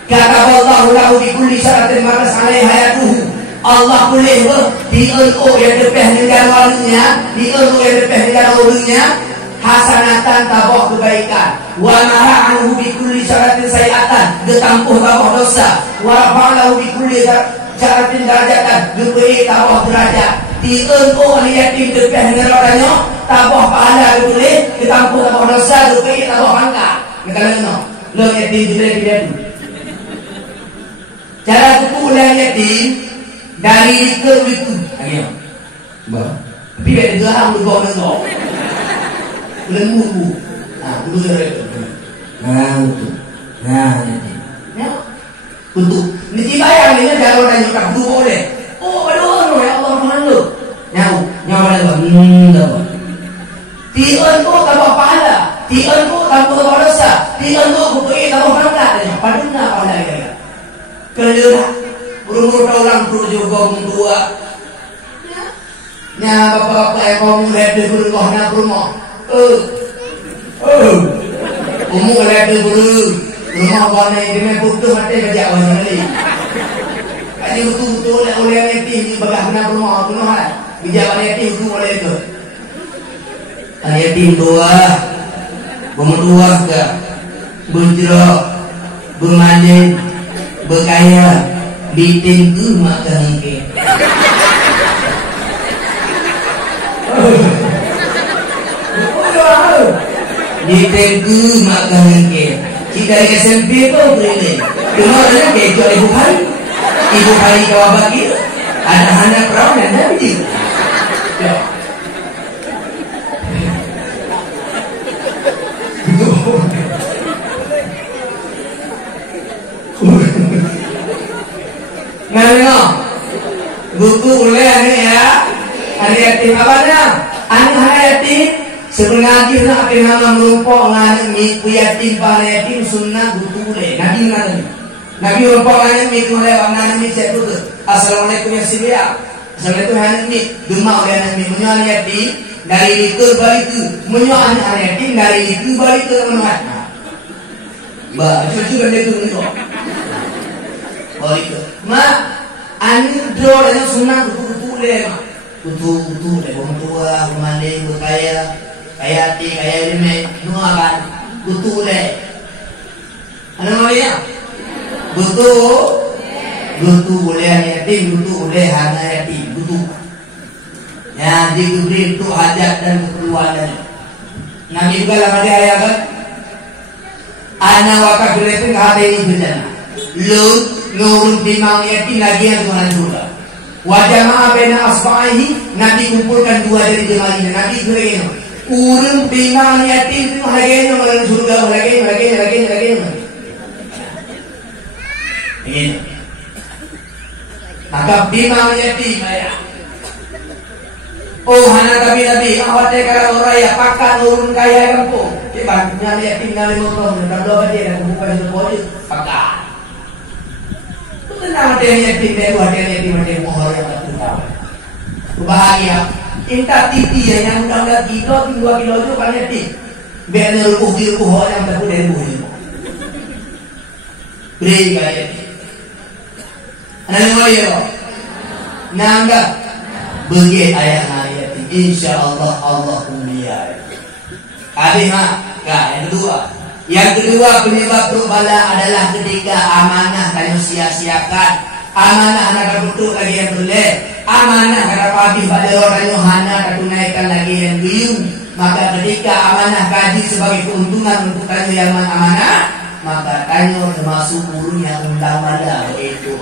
Kata Allah lahu bi kulli syaratin maras alaihi hayatuhu. Allah boleh dieluk yang lebih dengan walinya, dieluk yang lebih dengan walinya, hasanatan tabah kebaikan, wa mara'ahu bi kulli syaratin sayiatan, ditampuh tabah dosa, wa rafa'ahu bi kulli syaratin darajatan, diberi tabah derajat, dieluk yatim lebih dengan orangnya, tabah pahala boleh, ditampuh tabah dosa, diberi tabah angka. Kita lo yatim juga tidak. Cara kukulan yatim dari itu, ayo, bah, tapi ada gelar berbawa dengan lembu, untuk dibayar ini jalur dan nyokap tu boleh. Oh, aduh, ya Allah Tuhan lu, nyawa ada tiun tu tambah pahala, tiun tu tambah dosa, tiun tu bukti tambah pangkat, padahal pahala ya. Kelihatan umur orang berjogo tua. Nya bapak-bapak yang kamu lihat di rumah. Umur lihat di rumah warna ini butuh mati kerja orang ini. Kaji betul-betul oleh yang yatim di bagaimana rumah penuhan. Kerja orang yatim itu oleh itu. Orang yatim tua, bermentua ke, berjerok, bermanjing, berkaya. Ditengku maka hengke. Ditengku maka hengke. Jika dari SMP tu boleh. Cuma ada kejo ibu hari kau bagi. Ada anak perawan dan jadi. Nggak, buku boleh ani ya, ani yatim apa nya? Anak yatim sebenarnya nak apa nama merumpok ngani miku yatim para yatim sunnah buku boleh. Nabi ngani, Nabi merumpok ngani miku oleh ngani mik saya tuh. Assalamualaikum ya silia. Assalamualaikum ngani mik demam oleh ngani mik menyoal yatim dari itu balik itu menyoal anak yatim dari itu balik itu menyoal. Bah, cuci benda itu menyoal. Boleh ke? Mak, anu draw dan sunat betul-betul deh mak. Betul-betul deh. Orang tua, pemandai, berkaya, kaya hati, kaya ilmu, semua kan. Betul deh. Anu maknanya? Betul. Betul boleh anak yatim, betul boleh anak yatim, betul. Yang diberi itu hajat dan keperluannya. Nabi juga lama dia ayat kan? Anak wakaf itu nggak ada ini bencana. Lu ngurus dimang yatim lagi yang Tuhan juga. Wajah maaf bena asbahi Nabi kumpulkan dua dari jemaahnya. Nabi juga urung dimang yatim itu lagi yang orang surga lagi. Ini. Maka bimang yatim ya. Oh hana nabi awak dekara oraya pakan urun kaya kampung. Tiba nyali yatim nyali motor dan doa dia dan buka itu boleh pakan. Tu tenang dia yatim baru ada yatim ada mohon yang tak bahagia. Inta titi yang udah kilo 2 kilo itu kan yatim. Biar rukuh yang tak boleh buih. Beri kaya. Anak boleh yo. Nangga bagi ayat-ayat insyaallah Allah mulia. Adima, yang kedua penyebab bala adalah ketika amanah kayu sia-siakan. Amanah anak betul lagi yang boleh. Amanah karena pagi pada orang Yohana tunaikan lagi yang biung. Maka ketika amanah kaji sebagai keuntungan untuk kayu yang amanah, maka kayu termasuk burung yang undang bala itu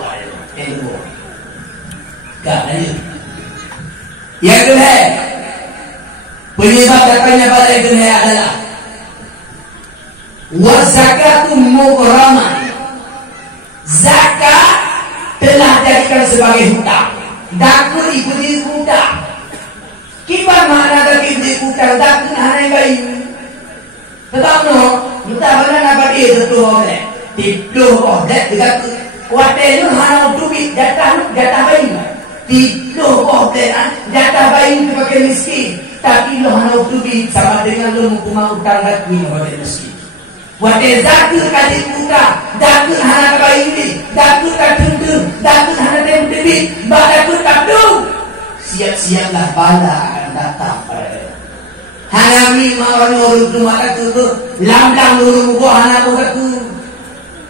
yang kedua. Yang kedua, penyebab datangnya pada yang kedua adalah wazakatu mughramah. Zakat telah dijadikan sebagai hutang. Dakun ikuti hutang. Kibar mana ada ikuti hutang? Dakun hanya bayi. Tetap no, entah mana apa dia betul oleh. Tidur oleh tidak. Waktu hanya duit jatah bayi. Tidur dan jatah bayi sebagai miskin. Tapi lo hanya duit sama dengan lo mau utang lagi sebagai miskin. Waktu zakir kali utang, zakir hanya bayi ini, zakir kadung, zakir hanya tempat, zakir kadung. Siap-siaplah bala akan datang pada dia. Hanya lima orang rumah itu lambang orang buah anak itu.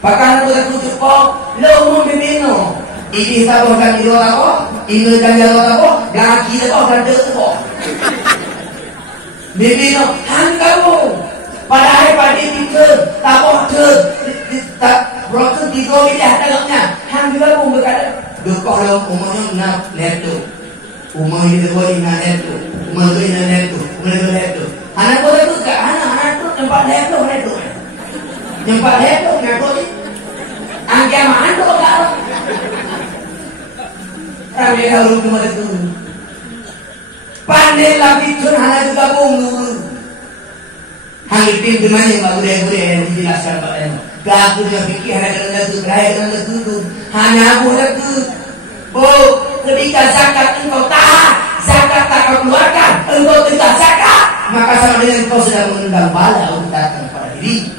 Pakai anak itu cukup, lo mau minum. Ini kita bukan ilo apa, ini kan jalan apa, gaki apa, dan apa. Minum, hangkamu. Pada hari pagi tidur, tak berokok tidur ini hati-hatinya. Hang juga pun berkata, dekor lo umumnya nak netu, umum ini dekor ini netu, umum ini netu, umum ini netu. Anak boleh tu tak? Anak tu tempat netu. Tempat netu netu ni. Angkat mana tu tak? Kami harus cuma itu. Pandai lagi cun anak juga pun. Hang tim teman yang boleh yang dijelaskan pada yang. Gaku dia fikir hanya kerana itu, hanya boleh tu. Oh, ketika zakat engkau tahan, zakat tak kau keluarkan, engkau tidak zakat, maka sama dengan engkau sedang mengundang bala untuk datang pada diri.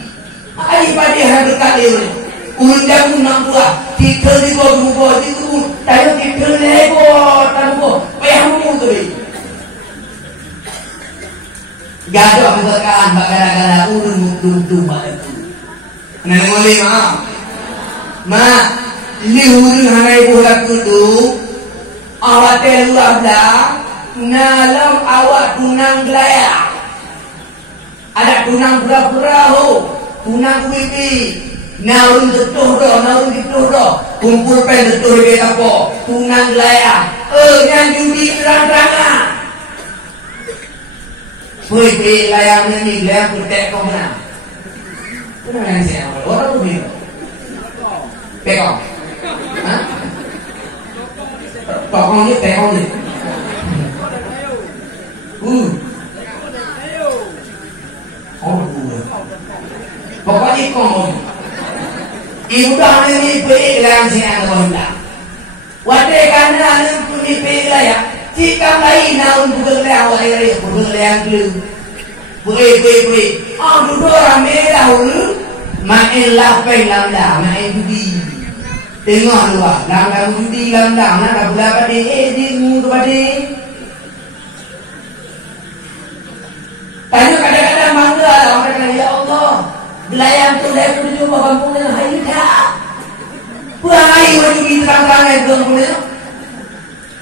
Maka ibadah yang berkat dia. Urut jagung nak buat, titel di bawah itu, tayo titel lego, tanpa payahmu tu. Gaduh keberkaan gara-gara urun dum itu. Nang boleh mak liurun hanai budak tu awak telulah nalam awak tunang gelaya. Ada tunang pura-pura tunang wibi, naun betul kumpul pen betul ke apa? Tunang gelaya. Yang judi terang-terangan. Wih, layarnya ni layar putek kau mana? Kau mana yang siapa? Orang tu bila? Pekong, hah? Pekong ni. Oh, pokoknya kau. Ibu dah ni pek layar siapa kau bila? Wadah kerana ni pek layar. Jika lain naun bergerak dulu. Boleh. Duduk orang merah dulu. Main lapai lamda, main judi. Tengok luar, dalam judi dalam nak pula pada dia mu kepada. Tanya kadang-kadang mangga lah orang kata ya Allah, belayan tu saya pun cuba kampung dengan air tak. Kurang air macam ini terang-terang itu kampung itu.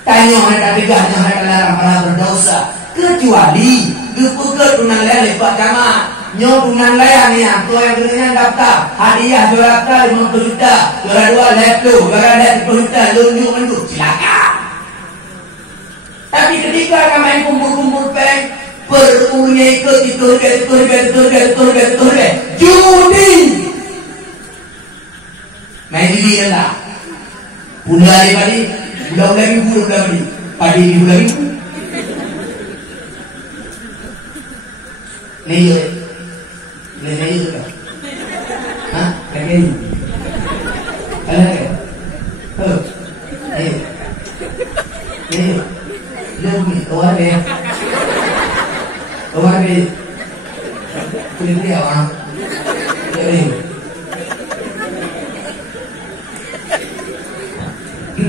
Tanya orang kata tegaknya orang kata larang para berdosa. Kecuali gepuket tunang laya lepak camat. Nyo tunang laya ni tu yang kena daftar. Hadiah juara daftar 50 juta. Juara 2 laptop, juara 10 juta. Lunjuk mendu. Silakan. Tapi ketika kami main kumpul-kumpul peng, perlunya ikut itu judi. Main judi lah. Bulan padi, bulan padi bulan. Nih juga. Hah? Kayak gini. Ayo. Lihat ni, awak ni. Kulit dia awak. Ini.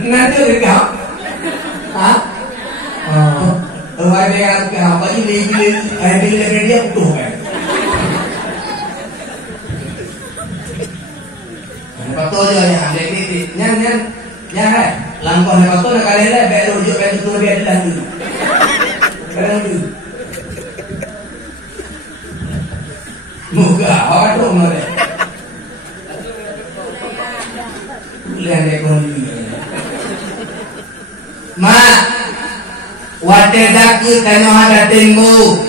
Nanti mereka. Hah? Awak dia kan apa ini bila dia butuh kan. Betul je yang ada ni. Yang langkah lepas tu nak kali lah baik rujuk baik tu biar dah tu. Kadang tu. Muka awak tu mana? Lihat ekonomi. Wadah dakut kanu ada tenggu,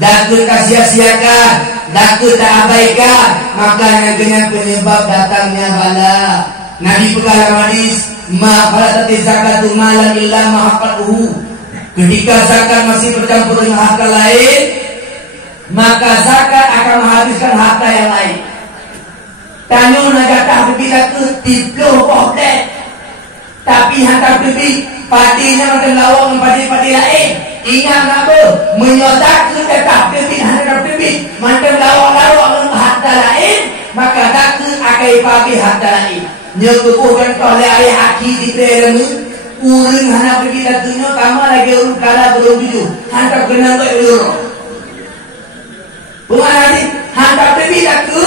dakut tak sia-siakan, dakut tak abaikan, makanya dengan penyebab datangnya bala. Nabi pegang hadis, pada tadi zakatu malam illa mahaqatuhu. Ketika zakat masih bercampur dengan harta lain, maka zakat akan menghabiskan harta yang lain. Tanu najatah berbila ke tiploh bohdek, tapi hantar berbila padinya macam lawang padi-padi lain. Ingat apa? Menyodak ke tetap debit harga debit macam lawang-lawang harta lain, maka tak akan pagi harta lain. Nyokukuhkan oleh ayah haki di peremu urang hana pergi datunya tama lagi urang kala belum jujur hantar kena ke euro. Pemana ni hantar pergi datu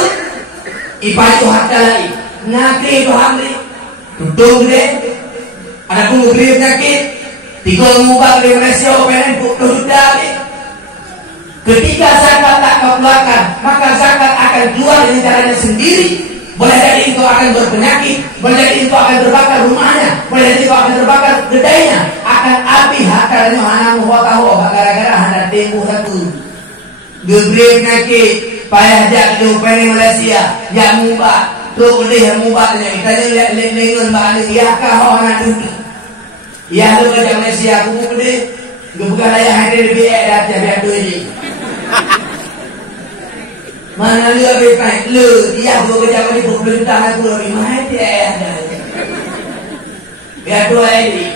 ipaju harta lain. Nanti tu hamli tudung deh. Ada pun beri penyakit 3 mubah dari Malaysia pengen pukul juta ni. Ketika zakat tak kau keluarkan, maka zakat akan keluar dengan caranya sendiri. Boleh jadi itu akan berpenyakit, boleh jadi itu akan terbakar rumahnya, boleh jadi itu akan terbakar kedainya, akan api hartanya hana muhatahu gara-gara hana tempuh satu. Diberi penyakit payah jatuh pengen Malaysia yang mubah. Tu boleh mubahnya kita ni lengan balik ya kah orang duduk. Ya lu macam Malaysia aku boleh bukan ayah ada lebih dah biar tu ini. Mana lu habis naik lu dia gua kerja ni 20 juta aku lebih mahal dia ada. Biar tu ini.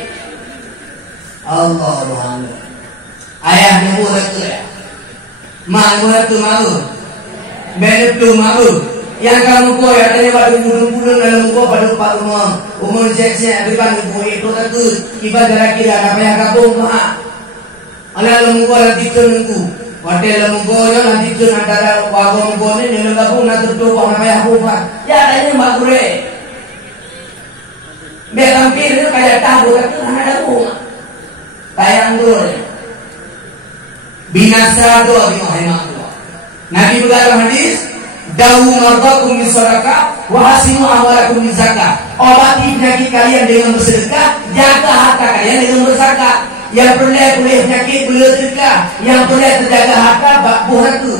Allah Tuhan. Ayah ni murah tu ya. Mak murah tu mau. Benar tu mau. Yang kamu kau ya tanya pada bulan-bulan dalam kau pada empat rumah umur cek-cek depan ibu itu takut ibadah kira apa yang kampung mah ala lamu kau nanti tunggu hotel lamu kau ya nanti tunggu antara wagom kau ni nelo kampung nanti tunggu apa yang kampung ya tanya mak kure biar hampir itu kayak tahu takut ada kampung tayang dulu binasa doa di mahkamah Nabi berkata hadis Dawu mardakum min sadaqah wa hasinu amwalakum min zakat. Obati penyakit kalian dengan bersedekah, jaga harta kalian dengan berzakat. Yang boleh penyakit boleh sedekah, yang boleh terjaga harta bukan itu.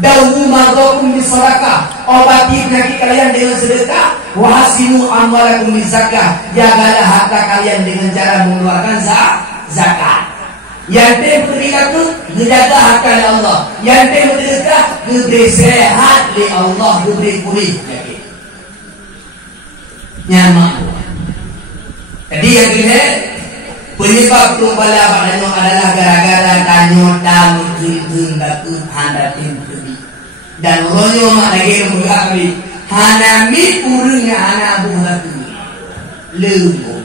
Dawu mardakum min sadaqah. Obati penyakit kalian dengan sedekah, wa hasinu amwalakum min zakat. Jagalah harta kalian dengan cara mengeluarkan zakat. Yang terperikat itu menjaga harta oleh Allah. Yang terperikat diberi sehat oleh Allah, diberi pulih penyakit. Nyaman. Jadi yang ini penyebab tumpala padanya adalah gara-gara tanyot dan tuntun takut handatin tebi. Dan ronyo mak lagi memulai hanami urungnya anak buah tu. Lembut.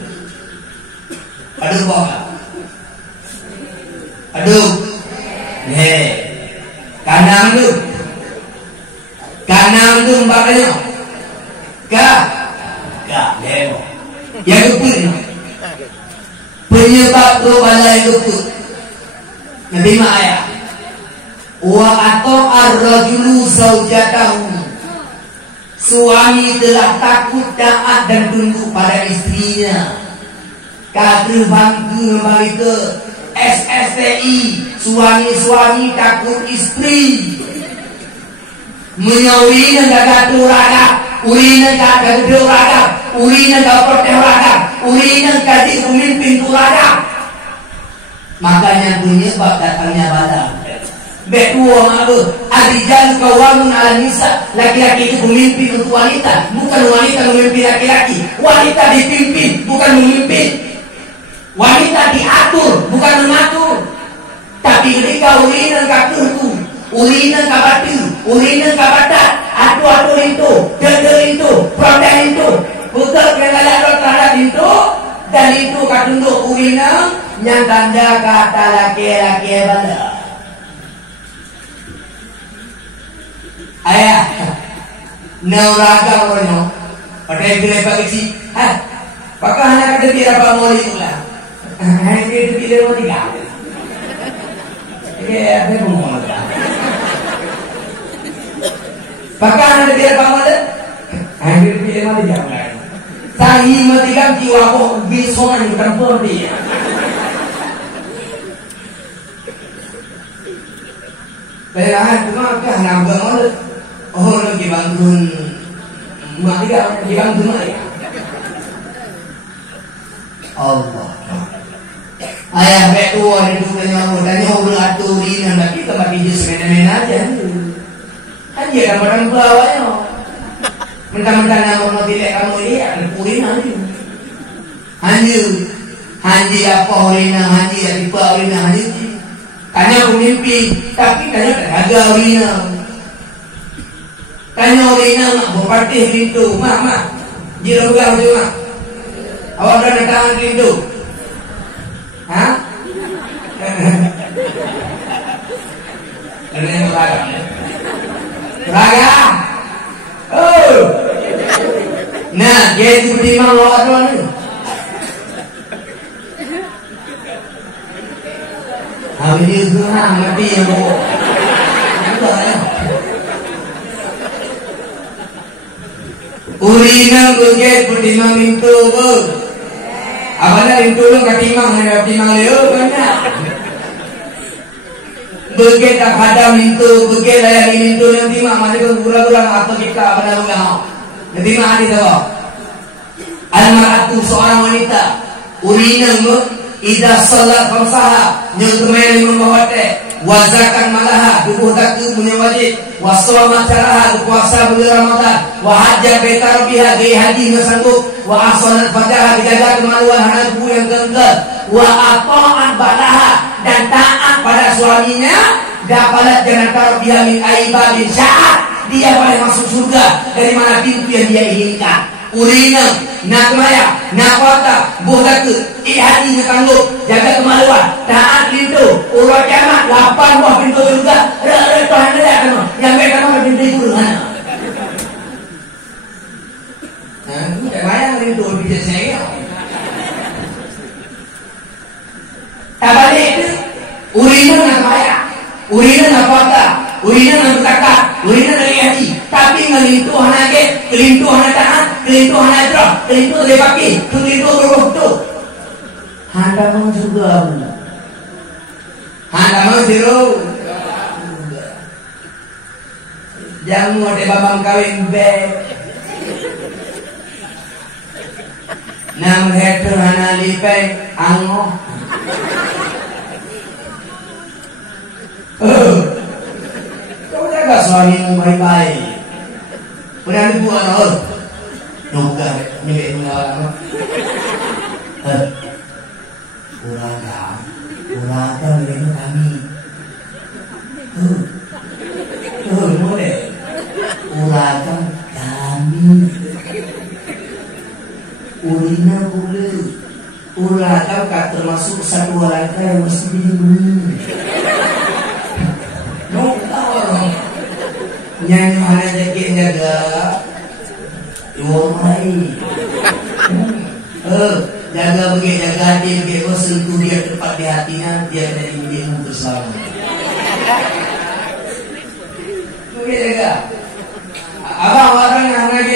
Aduh bawah. Aduh. Kanan tu. Kanan tu mbaknya. Lembut. Yang keput ni. Penyebab tu balai keput. Nabi ayat. Wa ata'ar rajulu zaujatahu. Suami telah takut, taat dan tunduk pada istrinya. Kata bangga mereka SSTI, suami-suami takut istri. Menyawina gagak turada, urina gagak turada, urina gagak turada, urina gagak pemimpin turada. Makanya penyebab datangnya bala. Betua malu, adijal kawamun ala nisa. Laki-laki itu pemimpin untuk wanita, bukan wanita memimpin laki-laki. Wanita dipimpin, bukan memimpin. Wanita diatur, bukan mengatur. Tapi ketika urinan katurku, urinan kabatu, urinan kabatat, atur-atur itu, deder itu, protes itu, putar kelala terhadap itu, dan itu katunduk urinan yang tanda kata laki-laki bala. Ayah, nauraga orangnya, pada yang bagi si, pakah anak ada tidak apa mau diulang, hanya dia tidak mau digang. Apa pun mau digang. Pakah anak ada tidak apa mau digang, hanya dia tidak mau digang. Tangi mau digang jiwa ko bisoan terpur dia. Baiklah, cuma kah nampak orang. Oh, lagi bangun mak dia dibangun mak dia. Allah. Ayah betua itu punya dan orang aturin dan kita bagi dia semena-mena aja. Kan dia orang bawahnya. Mentang-mentang nama tidak kamu ini ada purin aja. Hanji apa orina, hanji apa orina, hanji. Tanya pemimpin, tapi tanya tenaga orina. Tanya orina mak berpartih pintu, mak, jira bukan tu mak. Awak dah datang pintu, Ini beragam, oh, nah dia itu beriman awak tu ni. Habis dia gerak mati yang bawa. Urina guget bertimang pintu pun. Apabila pintu lu ketimang ada timang leo banyak. Guget tak ada pintu, guget layak di pintu yang timang mana pun kurang-kurang atau kita pada ulang. Nanti mana di tahu? Almaratu seorang wanita. Urina ida salat famsaha nyutumai lima mawate wazakan malaha tubuh takut punya wajib wasawama caraha puasa bulan Ramadan wa hajja baita rabbiha gaya haji ngesanggup wa ahsanat fadaha dijaga kemaluan hana tubuh yang genggal wa ata'at balaha dan taat pada suaminya dapalat janata rabbiha min aibadin sya'at dia boleh masuk surga dari mana pintu yang dia inginkan. Urina, nak maya, nak kota, budak tu, hati tangguh, jaga kemaluan, taat pintu, urut kiamat, 8 buah pintu surga, Tuhan ada kamu, yang baik kamu pintu itu mana? Tak bayang pintu bisa saya. Tak balik itu, urina nak maya, urina nak kota, urina nak bertakat, urina nak hati. Tapi ngelintu hana ke, kelintu hana taat, kelintu hana drop, kelintu lebaki, kelintu berwaktu. Handa mau juga, handa mau zero. Jangan mau babang kawin bek. Nam hetu hana lipeng ango. Kau jaga suamimu baik-baik. Pernah dibuat orang Nuka milik mengalam Uraga milik kami Boleh Uraga kami Urina Ulah tahu kak termasuk satu wanita yang mesti dibeli. Mau tahu orang nyanyi mana jaket jaga, iwamai. Jaga begitu, jaga hati begitu, sentuh dia tepat di hatinya, dia dari ilmu bersama. Begitu jaga. Abang orang yang lagi